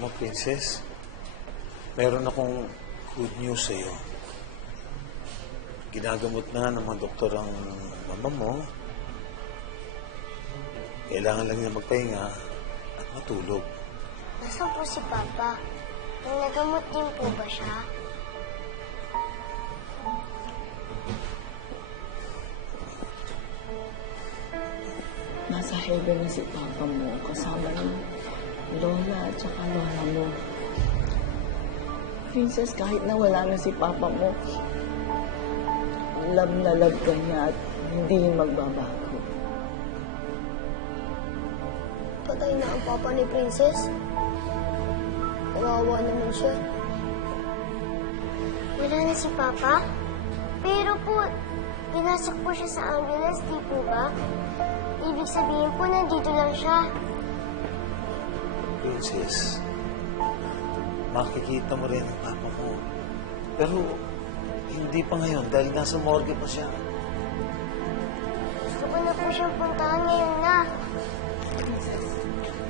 Alam mo, Princess, meron akong good news sa'yo. Ginagamot na ng mga doktor ang mama mo. Kailangan lang niya magpahinga at matulog. Nasaan po si Papa? Nagamot din po ba siya? Nasa heaven na si Papa mo, kasama ng Lola at saka Lola mo. Princess, kahit na wala na si Papa mo, love na love ka niya at hindi magbabago. Patay na ang Papa ni Princess. Kawawa naman siya. Wala na si Papa? Pero po, pinasok po siya sa ambulance, di po ba? Ibig sabihin po, nandito lang siya. Princess, makikita mo rin ang papa mo. Pero hindi pa ngayon dahil nasa morgue pa siya. Gusto ko na po siyang puntahan ngayon na.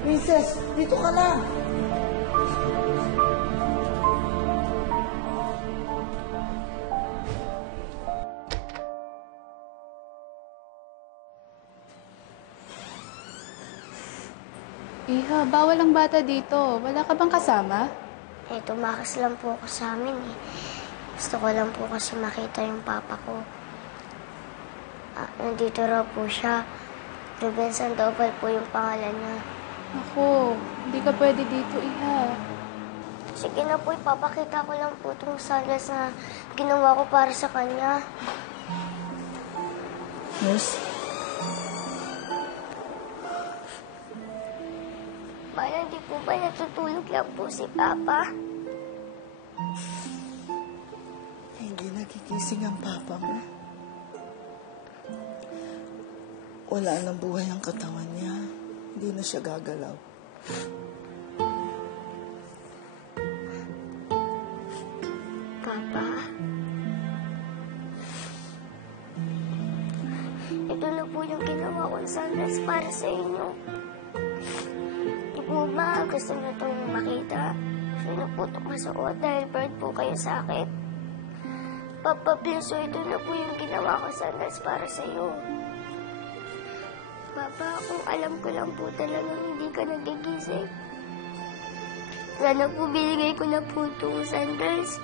Princess, dito ka na! Iha, bawal ang bata dito. Wala ka bang kasama? Tumakas lang po ako sa amin eh. Gusto ko lang po kasi makita yung Papa ko. Nandito raw po siya. Ruben Sandoval po yung pangalan niya. Ako, hindi ka pwede dito, Iha. Sige na po, ipapakita ko lang po itong sunglass na ginawa ko para sa kanya. Nurse? Parang di po ba natutulog lang po si Papa? Hindi nagigising ang Papa mo. Wala nang buhay ang katawan niya. Hindi na siya gagalaw. Papa? Ito na po yung ginawa kong sunglass para sa inyo. Di po ba gusto niyo itong makita? Gusto niyo po itong masuot dahil bird po kayo sa akin. Papa, please, ito na po yung ginawa kong sunglass para sa iyo. Papa, kung alam ko lang po talagang hindi ka nagigising. Sana po binigay ko na po itong sunglass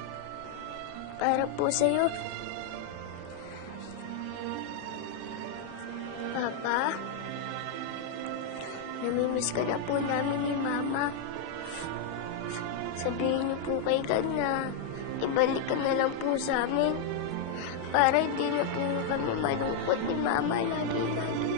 para po sa'yo. Papa, namimiss ka na po namin ni Mama. Sabihin niyo po kay God na ibalik ka na lang po sa amin para hindi na po kami malungkot ni Mama lagi-lagi.